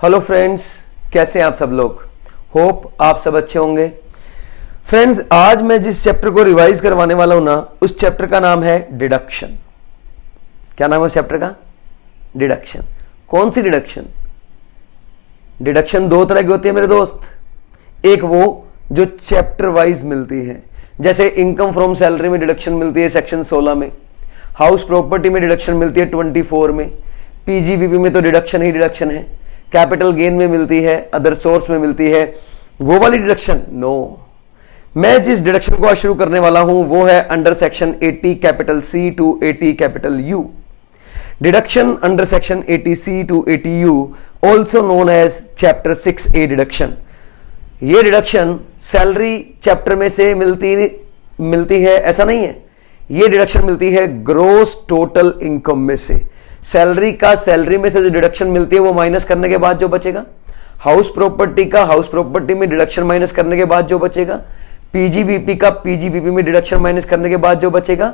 Hello friends, कैसे हैं आप सब लोग। होप आप सब अच्छे होंगे। फ्रेंड्स, आज मैं जिस चैप्टर को रिवाइज करवाने वाला हूं ना, उस चैप्टर का नाम है डिडक्शन। क्या नाम है उस चैप्टर का? डिडक्शन। कौन सी डिडक्शन? डिडक्शन दो तरह की होती है मेरे दोस्त। एक वो जो चैप्टर वाइज मिलती है, जैसे इनकम फ्रॉम सैलरी में डिडक्शन मिलती है सेक्शन 16 में, हाउस प्रॉपर्टी में डिडक्शन मिलती है 24 में, पीजीबीपी में तो डिडक्शन ही डिडक्शन है, कैपिटल गेन में मिलती है, अदर सोर्स में मिलती है। वो वाली डिडक्शन नो। मैं जिस डिडक्शन को आज शुरू करने वाला हूं वो है under section 80 capital C to 80 capital U. Deduction under section 80 C to 80 U, also known as chapter 6A deduction. ये डिडक्शन सैलरी चैप्टर में से मिलती है ऐसा नहीं है। ये डिडक्शन मिलती है ग्रोस टोटल इनकम में से। सैलरी का सैलरी में से जो डिडक्शन मिलती है वो माइनस करने के बाद जो बचेगा, हाउस प्रॉपर्टी का हाउस प्रॉपर्टी में डिडक्शन माइनस करने के बाद जो बचेगा, पीजीबीपी का पीजीबीपी में डिडक्शन माइनस करने के बाद जो बचेगा,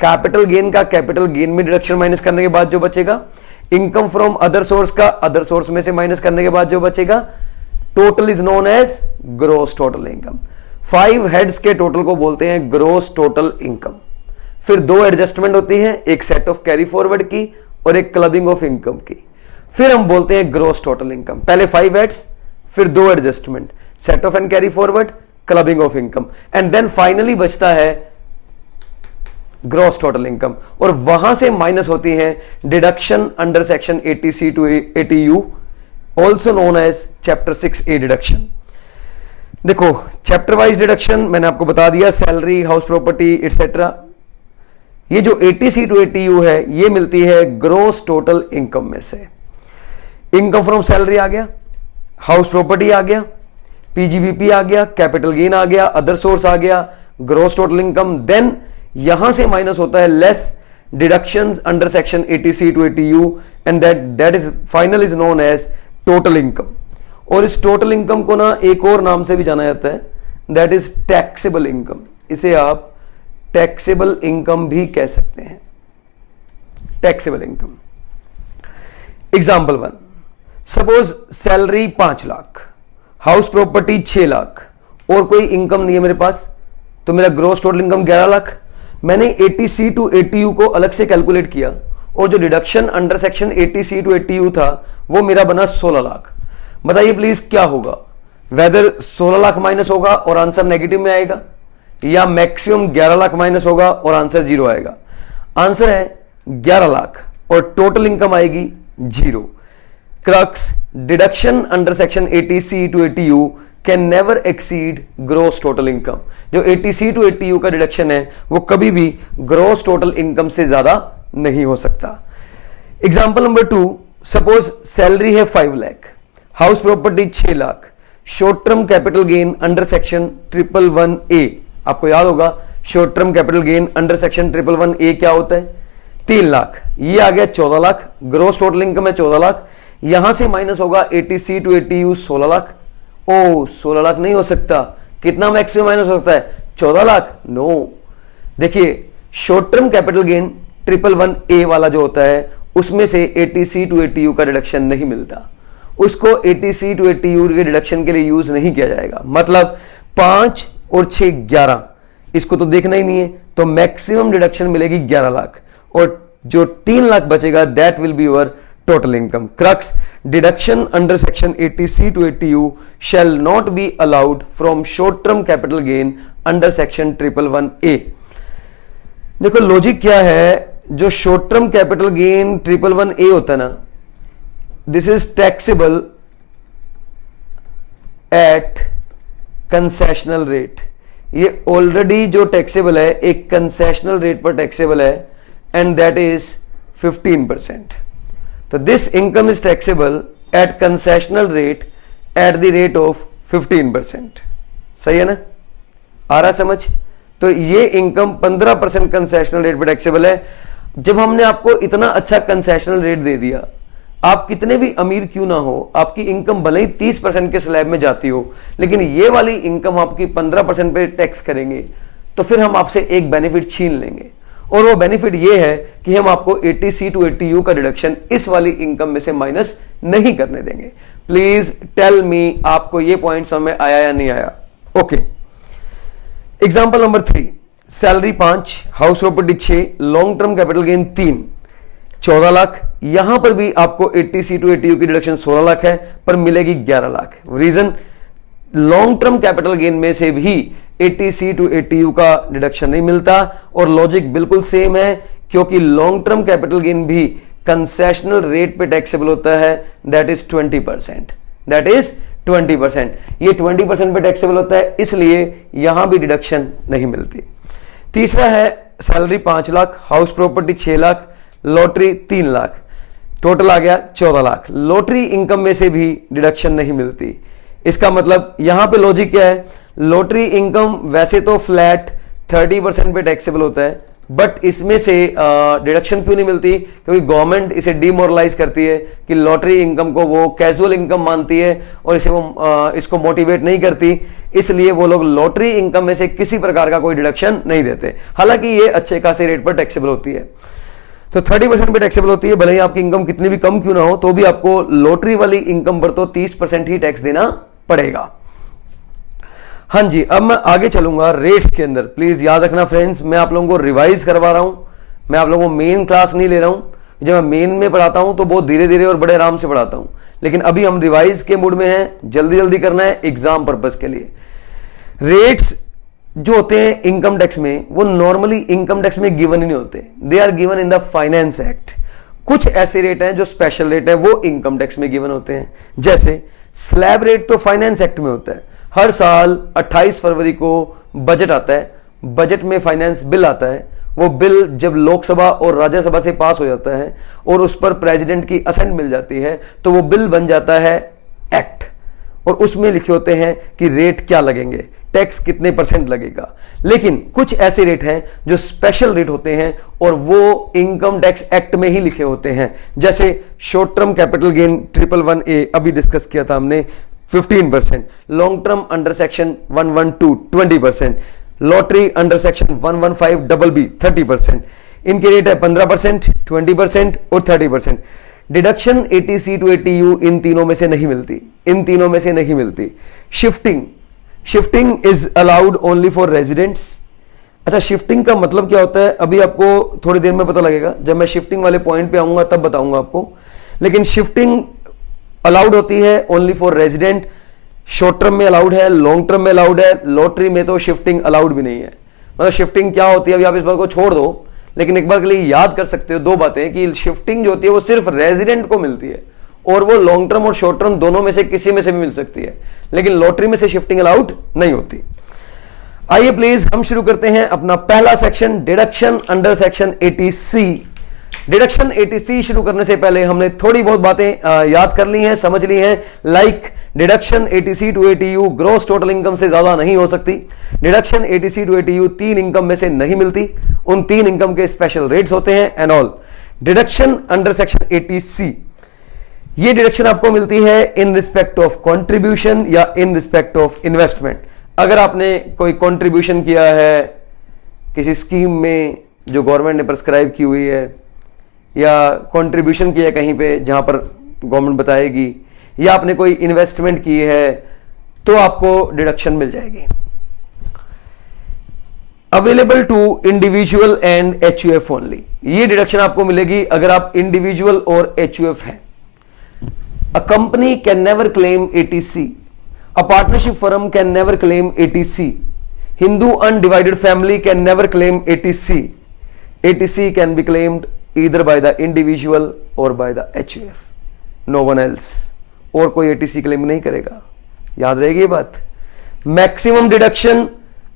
कैपिटल गेन का कैपिटल गेन में डिडक्शन माइनस करने के बाद जो बचेगा, इनकम फ्रॉम अदर सोर्स का अदर सोर्स में से माइनस करने के बाद जो बचेगा, total is known as gross total income. 5 heads के टोटल को बोलते हैं ग्रोस टोटल इनकम। फिर 2 एडजस्टमेंट होती है, एक सेट ऑफ कैरी फॉरवर्ड की और एक क्लबिंग ऑफ इनकम की। फिर हम बोलते हैं ग्रोस टोटल इनकम। पहले 5 हेड्स, फिर 2 adjustment, set off and carry forward, clubbing of income, and then finally बचता है ग्रोस टोटल इनकम। और वहां से माइनस होती है deduction under section 80C to 80U, also known as chapter 6A deduction. देखो, चैप्टर वाइज डिडक्शन मैंने आपको बता दिया, सैलरी, हाउस प्रॉपर्टी एटसेट्रा। ये जो 80C टू 80U है, ये मिलती है ग्रोस टोटल इनकम में से। इनकम फ्रॉम सैलरी आ गया, हाउस प्रॉपर्टी आ गया, पीजीबीपी आ गया, कैपिटल गेन आ गया, अदर सोर्स आ गया, ग्रोस टोटल इनकम। देन यहां से माइनस होता है less deductions under section 80C to 80U, and that is final is known as total income. और इस टोटल इनकम को ना एक और नाम से भी जाना जाता है, दैट इज टैक्सेबल इनकम। इसे आप टैक्सेबल इनकम भी कह सकते हैं। Taxable income. Example 1, suppose salary 5 lakh, house property 6 lakh और कोई इनकम नहीं है मेरे पास, तो मेरा ग्रोस टोटल इनकम 11 लाख। मैंने 80C टू 80U को अलग से कैलकुलेट किया और जो deduction under section 80C to 80U था वो मेरा बना 16 लाख। बताइए प्लीज क्या होगा, वेदर 16 लाख माइनस होगा और आंसर नेगेटिव में आएगा, या मैक्सिमम 11 लाख माइनस होगा और आंसर 0 आएगा। आंसर है 11 लाख और टोटल इनकम आएगी 0। Crux, deduction under section 80C to 80U can never exceed gross total income. जो 80C टू 80U का डिडक्शन है वो कभी भी ग्रोस टोटल इनकम से ज्यादा नहीं हो सकता। एग्जाम्पल नंबर 2, सपोज सैलरी है 5 lakh, house property 6 lakh, short term capital gain under section 111A। आपको याद होगा short term capital gain under section 111A क्या होता है? 3 लाख। ये आ गया 14 लाख, ग्रोस टोटल इनकम है 14 लाख। यहां से माइनस होगा 80C टू 80U 16 लाख। ओ 16 लाख नहीं हो सकता, कितना मैक्सिमम माइनस हो सकता है? 14 लाख। नो, देखिए short term capital gain 111A वाला जो होता है उसमें से 80C टू 80U का डिडक्शन नहीं मिलता, उसको 80C टू 80U के डिडक्शन के लिए यूज नहीं किया जाएगा। मतलब 5 और 6 11, इसको तो देखना ही नहीं है, तो मैक्सिमम डिडक्शन मिलेगी 11 लाख और जो 3 लाख बचेगा that will be your total income. Crux, deduction under section 80C to 80U shall not be allowed from short term capital gain under section 111A। देखो लॉजिक क्या है, जो short term capital gain 111A होता है ना, this is taxable at concessional rate. ये already जो taxable है एक कंसेशनल रेट पर टैक्सेबल है, एंड दैट इज 15%। तो this income is taxable at concessional rate at the rate of 15%। सही है ना? आ रहा समझ? तो ये इनकम 15% कंसेशनल रेट पर टैक्सेबल है। जब हमने आपको इतना अच्छा कंसेशनल रेट दे दिया, आप कितने भी अमीर क्यों ना हो, आपकी इनकम भले ही 30% के स्लैब में जाती हो, लेकिन ये वाली इनकम आपकी 15% पे टैक्स करेंगे, तो फिर हम आपसे एक बेनिफिट छीन लेंगे। और वो बेनिफिट ये है कि हम आपको 80C to 80U का डिडक्शन इस वाली इनकम में से माइनस नहीं करने देंगे। प्लीज टेल मी आपको ये पॉइंट समझ में आया या नहीं आया? Okay, example number 3, salary 5, house property 6, long term capital gain 3, 14 lakh. यहां पर भी आपको 80C to 80U की डिडक्शन 16 लाख है, पर मिलेगी 11 lakh. Reason, long term capital gain में से भी 80C to 80U का डिडक्शन नहीं मिलता, और लॉजिक बिल्कुल सेम है, क्योंकि लॉन्ग टर्म कैपिटल गेन भी कंसेशनल रेट पे टैक्सेबल होता है, दैट इज 20%। That is 20%। ये 20% पे टैक्सेबल होता है, इसलिए यहां भी डिडक्शन नहीं मिलती। तीसरा है salary 5 lakh, house property 6 lakh, lottery 3 lakh, total आ गया 14 लाख। लॉटरी इनकम में से भी डिडक्शन नहीं मिलती। इसका मतलब यहां पे लॉजिक क्या है, लॉटरी इनकम वैसे तो फ्लैट 30% पे टैक्सेबल होता है, बट इसमें से डिडक्शन क्यों नहीं मिलती? क्योंकि गवर्नमेंट इसे डिमोरलाइज करती है कि लॉटरी इनकम को वो कैजुअल इनकम मानती है और इसे वो इसको मोटिवेट नहीं करती, इसलिए वो लोग लॉटरी इनकम में से किसी प्रकार का कोई डिडक्शन नहीं देते। हालांकि ये अच्छे खासे रेट पर टैक्सेबल होती है, तो 30% पे टैक्सेबल होती है। भले ही आपकी इनकम कितनी भी कम क्यों ना हो, तो भी आपको लॉटरी वाली इनकम पर तो 30% ही टैक्स देना पड़ेगा। हाँ जी, अब मैं आगे चलूंगा रेट्स के अंदर। प्लीज याद रखना फ्रेंड्स, मैं आप लोगों को रिवाइज करवा रहा हूं, मैं आप लोगों को मेन क्लास नहीं ले रहा हूं। जब मैं मेन में पढ़ाता हूं तो बहुत धीरे धीरे और बड़े आराम से पढ़ाता हूं, लेकिन अभी हम रिवाइज के मूड में हैं, जल्दी जल्दी करना है एग्जाम पर्पज के लिए। रेट्स जो होते हैं इनकम टैक्स में, वो नॉर्मली इनकम टैक्स में गिवन ही नहीं होते, they are given in the finance act. कुछ ऐसे रेट हैं जो स्पेशल रेट है, वो इनकम टैक्स में गिवन होते हैं। जैसे स्लैब रेट तो फाइनेंस एक्ट में होता है, हर साल 28 फरवरी को बजट आता है, बजट में फाइनेंस बिल आता है, वो बिल जब लोकसभा और राज्यसभा से पास हो जाता है और उस पर प्रेसिडेंट की असेंट मिल जाती है, तो वो बिल बन जाता है एक्ट, और उसमें लिखे होते हैं कि रेट क्या लगेंगे, टैक्स कितने % लगेगा। लेकिन कुछ ऐसे रेट हैं जो स्पेशल रेट होते हैं और वो इनकम टैक्स एक्ट में ही लिखे होते हैं। जैसे short term capital gain 111A अभी डिस्कस किया था हमने, 15%, long term under section 112 20%, lottery under section 115BB 30%। इनके रेट है 15%, 20% और 30%। डिडक्शन 80C to 80U इन तीनों में से नहीं मिलती, इन तीनों में से नहीं मिलती। Shifting is allowed only for residents. अच्छा, शिफ्टिंग का मतलब क्या होता है अभी आपको थोड़ी देर में पता लगेगा, जब मैं शिफ्टिंग वाले पॉइंट पे आऊंगा तब बताऊंगा आपको। लेकिन शिफ्टिंग अलाउड होती है only for resident, short term में अलाउड है, लॉन्ग टर्म में अलाउड है, लॉटरी में तो शिफ्टिंग अलाउड भी नहीं है। मतलब शिफ्टिंग क्या होती है अभी आप इस बात को छोड़ दो, लेकिन एक बार के लिए याद कर सकते हो दो बातें, कि शिफ्टिंग जो होती है वो सिर्फ रेजिडेंट को मिलती है, और वो लॉन्ग टर्म और शॉर्ट टर्म दोनों में से किसी में से भी मिल सकती है, लेकिन लॉटरी में से शिफ्टिंग अलाउड नहीं होती। आइए प्लीज हम शुरू करते हैं अपना पहला section, deduction under section 80C। Deduction 80C शुरू करने से पहले हमने थोड़ी बहुत बातें याद कर ली हैं, समझ ली हैं। Like deduction 80C to 80U gross total income से ज्यादा नहीं हो सकती। Deduction 80C to 80U 3 income में से नहीं मिलती, उन 3 इनकम के स्पेशल रेट्स होते हैं and all. Deduction under section 80C, ये डिडक्शन आपको मिलती है इन रिस्पेक्ट ऑफ कंट्रीब्यूशन या इन रिस्पेक्ट ऑफ इन्वेस्टमेंट। अगर आपने कोई कंट्रीब्यूशन किया है किसी स्कीम में जो गवर्नमेंट ने प्रिस्क्राइब की हुई है, या कंट्रीब्यूशन किया कहीं पे जहां पर गवर्नमेंट बताएगी, या आपने कोई इन्वेस्टमेंट की है, तो आपको डिडक्शन मिल जाएगी। Available to individual and HUF only, ये डिडक्शन आपको मिलेगी अगर आप इंडिविजुअल और HUF है। A company can never claim 80C. A partnership firm can never claim 80C. Hindu undivided family can never claim 80C. 80C can be claimed either by the individual or by the HUF. No one else. और कोई 80C claim नहीं करेगा, याद रहेगी ये बात। Maximum deduction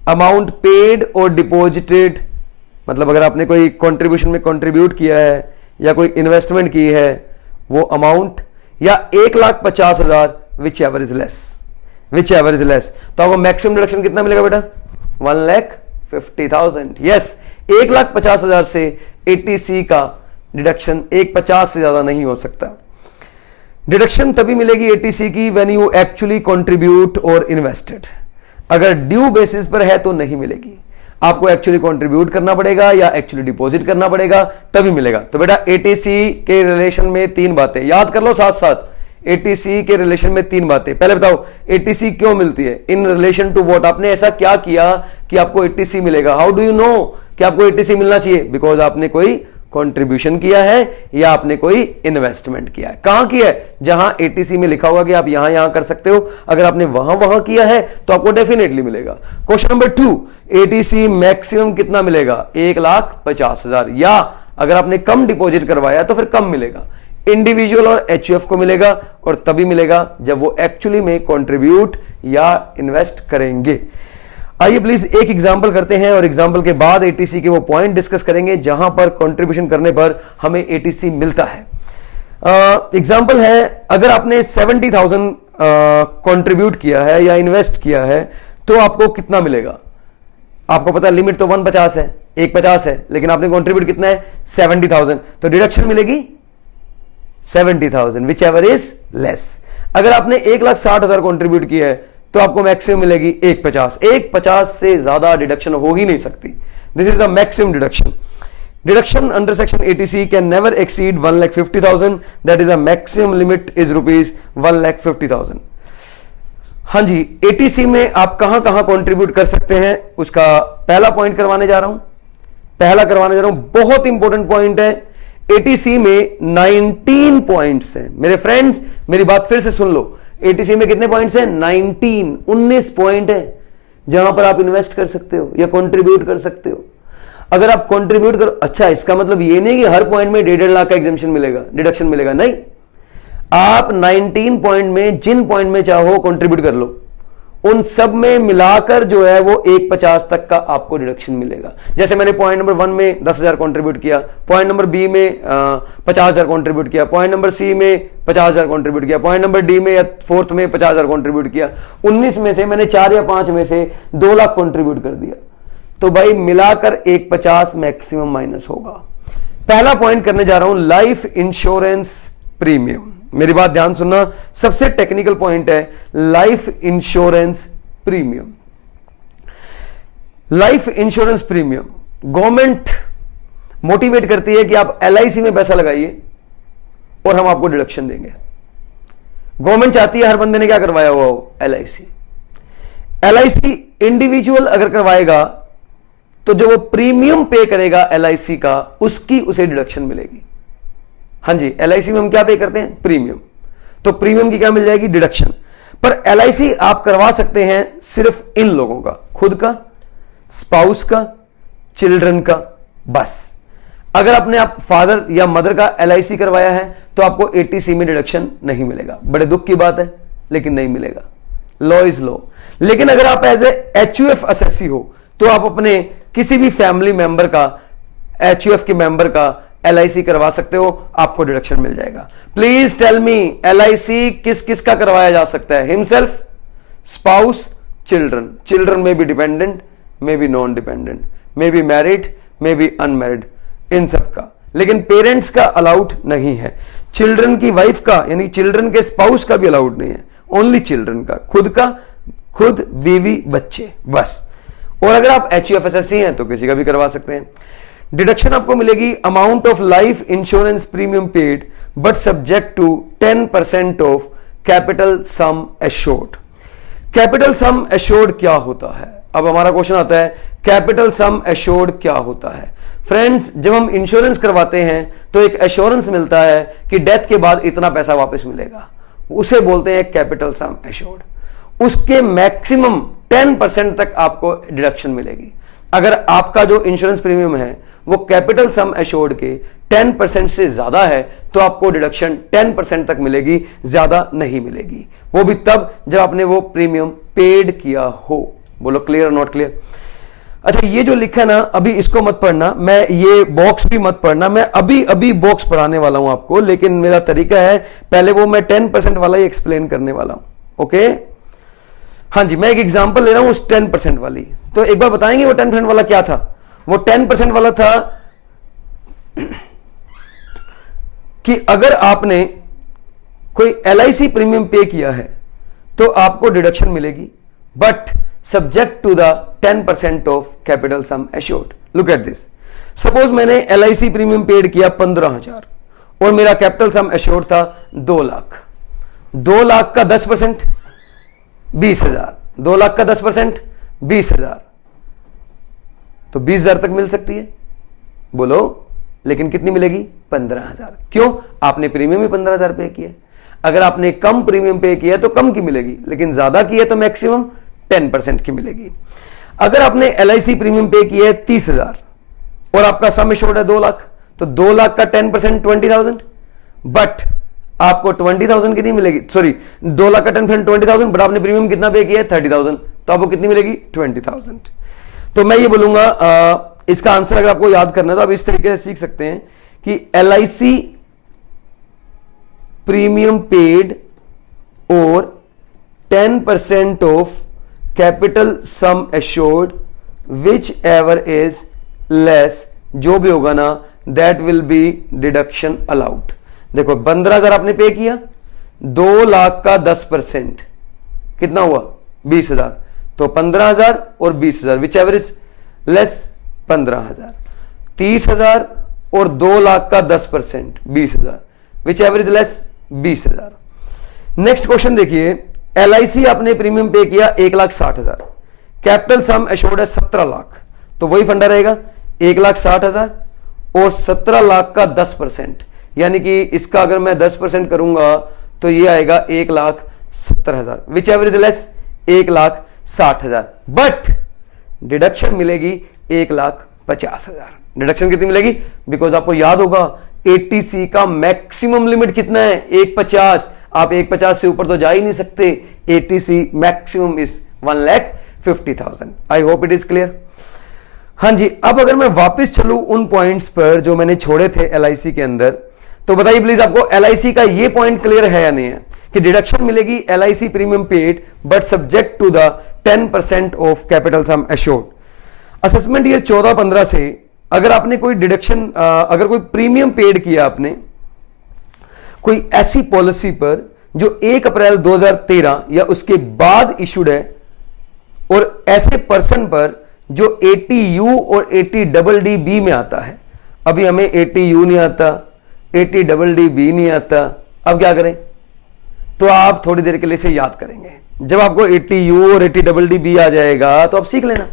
amount paid और deposited, मतलब अगर आपने कोई कंट्रीब्यूशन में कंट्रीब्यूट किया है या कोई इन्वेस्टमेंट की है, वो अमाउंट, या 1,50,000 विच एवर इज लेस, तो आपको मैक्सिमम डिडक्शन कितना मिलेगा बेटा? 1,50,000। यस, 1,50,000 से 80C का डिडक्शन 1,50,000 से ज्यादा नहीं हो सकता। डिडक्शन तभी मिलेगी 80C की व्हेन यू एक्चुअली कंट्रीब्यूट और इन्वेस्टेड। अगर ड्यू बेसिस पर है तो नहीं मिलेगी। आपको एक्चुअली कंट्रीब्यूट करना पड़ेगा या एक्चुअली डिपॉजिट करना पड़ेगा, तभी मिलेगा। तो बेटा एटीसी के रिलेशन में 3 बातें याद कर लो साथ साथ। एटीसी के रिलेशन में 3 बातें। पहले बताओ एटीसी क्यों मिलती है, इन रिलेशन टू व्हाट, आपने ऐसा क्या किया कि आपको एटीसी मिलेगा। हाउ डू यू नो कि आपको एटीसी मिलना चाहिए, बिकॉज आपने कोई कंट्रीब्यूशन किया है या आपने कोई इन्वेस्टमेंट किया है। कहां किया है, जहां एटीसी में लिखा हुआ कि आप यहां कर सकते हो, अगर आपने वहां किया है तो आपको डेफिनेटली मिलेगा। क्वेश्चन नंबर 2, एटीसी मैक्सिमम कितना मिलेगा, 1,50,000, या अगर आपने कम डिपॉजिट करवाया तो फिर कम मिलेगा। इंडिविजुअल और एचयूएफ को मिलेगा और तभी मिलेगा जब वो एक्चुअली में कंट्रीब्यूट या इन्वेस्ट करेंगे। आइए प्लीज एक एग्जांपल करते हैं और एग्जांपल के बाद एटीसी के वो पॉइंट डिस्कस करेंगे जहां पर कंट्रीब्यूशन करने पर हमें एटीसी मिलता है। एग्जांपल है, अगर आपने 70,000 कंट्रीब्यूट किया है या इन्वेस्ट किया है तो आपको कितना मिलेगा। आपको पता है लिमिट तो 150 है, 150 है, लेकिन आपने कंट्रीब्यूट कितना है 70,000, तो डिडक्शन मिलेगी 70,000 विच एवर इज लेस। अगर आपने 1,60,000 कंट्रीब्यूट किया है तो आपको मैक्सिमम मिलेगी 150। 150 से ज्यादा डिडक्शन हो ही नहीं सकती। This is the maximum deduction. Deduction under section eighty C can never exceed 1,50,000, that is a maximum limit is ₹1,50,000। हाँ जी, एटीसी में आप कहां कहां कंट्रीब्यूट कर सकते हैं उसका पहला पॉइंट करवाने जा रहा हूं। बहुत इंपॉर्टेंट पॉइंट है। एटीसी में 19 पॉइंट्स हैं मेरे फ्रेंड्स, मेरी बात फिर से सुन लो। एटीसी में कितने पॉइंट्स हैं, 19 पॉइंट है जहां पर आप इन्वेस्ट कर सकते हो या कंट्रीब्यूट कर सकते हो। अगर आप कंट्रीब्यूट करो, अच्छा इसका मतलब ये नहीं कि हर पॉइंट में 1.5 लाख का एग्जेम्पशन मिलेगा, डिडक्शन मिलेगा, नहीं। आप 19 पॉइंट में जिन पॉइंट में चाहो कंट्रीब्यूट कर लो, उन सब में मिलाकर जो है वो 150 तक का आपको डिडक्शन मिलेगा। जैसे मैंने पॉइंट नंबर 1 में 10,000 कंट्रीब्यूट किया, पॉइंट नंबर बी में 50,000 कंट्रीब्यूट किया, पॉइंट नंबर सी में 50,000 कंट्रीब्यूट किया, पॉइंट नंबर डी में या 4th में 50,000 कंट्रीब्यूट किया। 19 में से मैंने 4 या 5 में से 2 लाख कंट्रीब्यूट कर दिया, तो भाई मिलाकर 150 मैक्सिमम माइनस होगा। पहला पॉइंट करने जा रहा हूं, लाइफ इंश्योरेंस प्रीमियम। मेरी बात ध्यान सुनना, सबसे टेक्निकल पॉइंट है life insurance premium. Life insurance premium government motivate करती है कि आप एलआईसी में पैसा लगाइए और हम आपको डिडक्शन देंगे। गवर्नमेंट चाहती है हर बंदे ने क्या करवाया हुआ हो, एलआईसी। एलआईसी इंडिविजुअल अगर करवाएगा तो जो वो प्रीमियम पे करेगा एलआईसी का, उसकी उसे डिडक्शन मिलेगी। हाँ जी, एलआईसी में हम क्या पे करते हैं, प्रीमियम, तो प्रीमियम की क्या मिल जाएगी, डिडक्शन। पर एलआईसी आप करवा सकते हैं सिर्फ इन लोगों का, खुद का, स्पाउस का, चिल्ड्रन का, बस। अगर आपने आप फादर या मदर का एलआईसी करवाया है तो आपको एटीसी में डिडक्शन नहीं मिलेगा। बड़े दुख की बात है, लेकिन नहीं मिलेगा। Law is law. लेकिन अगर आप एज ए एचयूएफ असेसी हो तो आप अपने किसी भी फैमिली मेंबर का, एचयूएफ के मेंबर का एलआईसी करवा सकते हो, आपको डिडक्शन मिल जाएगा। प्लीज टेल मी, एलआईसी किस किस का करवाया जा सकता है, हिमसेल्फ, स्पाउस, चिल्ड्रन। चिल्ड्रन में भी dependent, may be non dependent, may be married, may be unmarried, इन सब का। लेकिन पेरेंट्स का अलाउड नहीं है। चिल्ड्रन की वाइफ का यानी चिल्ड्रन के स्पाउस का भी अलाउड नहीं है, ओनली चिल्ड्रन का, खुद का, खुद, बीवी, बच्चे, बस। और अगर आप एचयूएफएसएससी हैं तो किसी का भी करवा सकते हैं। डिडक्शन आपको मिलेगी amount of life insurance premium paid but subject to 10% of capital sum assured. Capital sum assured क्या होता है? अब हमारा क्वेश्चन आता है कैपिटल सम एश्योर्ड क्या होता है? फ्रेंड्स, जब हम इंश्योरेंस करवाते हैं तो एक एश्योरेंस मिलता है कि डेथ के बाद इतना पैसा वापस मिलेगा, उसे बोलते हैं कैपिटल सम एश्योर्ड। उसके मैक्सिमम 10% तक आपको डिडक्शन मिलेगी। अगर आपका जो इंश्योरेंस प्रीमियम है वो कैपिटल सम एश्योर्ड के 10% से ज्यादा है तो आपको डिडक्शन 10% तक मिलेगी, ज्यादा नहीं मिलेगी। वो भी तब जब आपने वो प्रीमियम पेड किया हो। बोलो क्लियर और नॉट क्लियर? अच्छा, ये जो लिखा है ना, अभी इसको मत पढ़ना, मैं ये बॉक्स भी मत पढ़ना, मैं अभी अभी बॉक्स पढ़ाने वाला हूं आपको, लेकिन मेरा तरीका है पहले वो मैं 10% वाला ही एक्सप्लेन करने वाला हूं। ओके, हाँ जी, मैं एक एग्जांपल ले रहा हूं उस 10% वाली। तो एक बार बताएंगे वो 10% वाला क्या था? वो 10% वाला था कि अगर आपने कोई एलआईसी प्रीमियम पे किया है तो आपको डिडक्शन मिलेगी, but subject to the 10% of capital sum assured. Look at this, suppose मैंने LIC प्रीमियम पेड किया 15,000 और मेरा कैपिटल सम एश्योर्ड था 2 लाख। 2 लाख का 10% 20,000, 2 लाख का 10% 20,000, तो 20,000 तक मिल सकती है, बोलो। लेकिन कितनी मिलेगी? 15,000। क्यों? आपने प्रीमियम ही 15,000 पे किया। अगर आपने कम प्रीमियम पे किया तो कम की मिलेगी, लेकिन ज्यादा की है तो मैक्सिमम 10% की मिलेगी। अगर आपने LIC प्रीमियम पे किया है 30,000 और आपका सम एश्योर्ड है 2 लाख, तो 2 लाख का 10% 20,000, बट आपको 20,000 की नहीं मिलेगी, सॉरी 2 लाख का 10% 20,000, बट आपने प्रीमियम कितना पे किया है? 30,000, तो आपको कितनी मिलेगी? 20,000। तो मैं ये बोलूंगा इसका आंसर अगर आपको याद करना है तो आप इस तरीके से सीख सकते हैं कि LIC प्रीमियम पेड और 10% of capital sum assured which ever is less, जो भी होगा ना, that will B deduction allowed. देखो 15,000 आपने पे किया, 2 लाख का 10% कितना हुआ? 20,000, तो 15,000 और 20,000 विच एवर इज लेस 15,000। 30,000 और 2 लाख का 10% 20,000 which ever is less 20,000। Next question देखिए, LIC आपने प्रीमियम पे किया 1,60,000, कैपिटल सम एश्योर्ड है 17 लाख, तो वही फंडा रहेगा 1,60,000 और 17 लाख का 10%, यानी कि इसका अगर मैं 10% करूंगा तो ये आएगा 1,70,000 which ever is less 1,60,000, but deduction मिलेगी 1,50,000। डिडक्शन कितनी मिलेगी? बिकॉज आपको याद होगा ATC का मैक्सिमम लिमिट कितना है? 1,50,000। आप 1,50,000 से ऊपर तो जा ही नहीं सकते। ATC maximum is 1,50,000। I hope it is clear. हाँ जी, अब अगर मैं वापस चलूं उन पॉइंट्स पर जो मैंने छोड़े थे LIC के अंदर, तो बताइए प्लीज आपको LIC का ये पॉइंट क्लियर है या नहीं है कि डिडक्शन मिलेगी LIC premium paid but subject to the 10% of capital sum assured. Assessment year 14-15 से अगर आपने कोई डिडक्शन, अगर कोई प्रीमियम पेड किया आपने कोई ऐसी पॉलिसी पर जो 1 अप्रैल 2013 या उसके बाद इशूड है, और ऐसे पर्सन पर जो 80U और 80DDB में आता है। अभी हमें 80U नहीं आता, 80DDB नहीं आता, अब क्या करें? तो आप थोड़ी देर के लिए इसे याद करेंगे। जब आपको 80U और 80DDB आ जाएगा तो आप सीख लेना।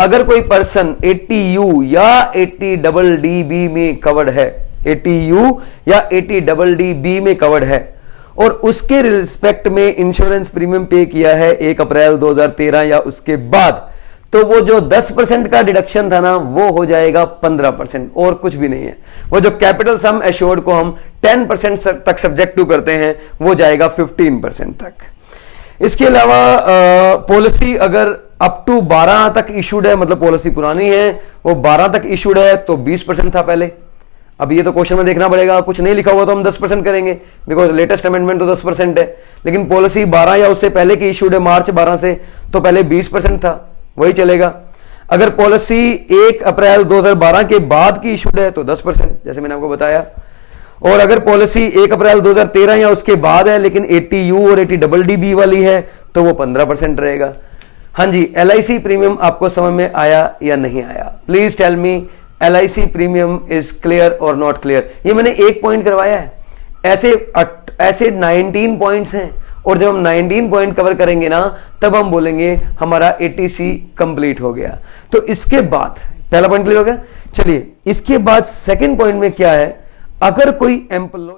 अगर कोई पर्सन 80U या 80DDB में कवर्ड है, 80U या 80DDB में कवर्ड है, और उसके रिस्पेक्ट में इंश्योरेंस प्रीमियम पे किया है 1 अप्रैल 2013 या उसके बाद, तो वो जो 10% का डिडक्शन था ना, वो हो जाएगा 15%, और कुछ भी नहीं है। वो जो कैपिटल सम एश्योर्ड को हम 10% तक सब्जेक्ट टू करते हैं, वो जाएगा 15% तक। इसके अलावा पॉलिसी अगर अप टू 12 तक इशूड है, मतलब पॉलिसी पुरानी है, वो 12 तक इशूड है, तो 20% था पहले। अब ये तो क्वेश्चन में देखना पड़ेगा, कुछ नहीं लिखा हुआ तो हम 10% करेंगे, बिकॉज लेटेस्ट अमेंडमेंट तो 10% है। लेकिन पॉलिसी 12 या उससे पहले की इशूड है, मार्च 12 से, तो पहले 20% था, वही चलेगा। अगर पॉलिसी 1 अप्रैल 2012 के बाद की इशूड है तो 10%, जैसे मैंने आपको बताया। और अगर पॉलिसी 1 अप्रैल 2013 या उसके बाद है लेकिन 80U और 80DDB वाली है, तो वो 15% रहेगा। हाँ जी, LIC प्रीमियम आपको समझ में आया या नहीं आया? Please tell me, LIC premium is clear और नॉट क्लियर? ये मैंने एक पॉइंट करवाया है, ऐसे 19 पॉइंट्स हैं, और जब हम 19 पॉइंट कवर करेंगे ना, तब हम बोलेंगे हमारा ATC कंप्लीट हो गया। तो इसके बाद पहला पॉइंट क्लियर हो गया। चलिए, इसके बाद सेकंड पॉइंट में क्या है, अगर कोई एम्प्लॉय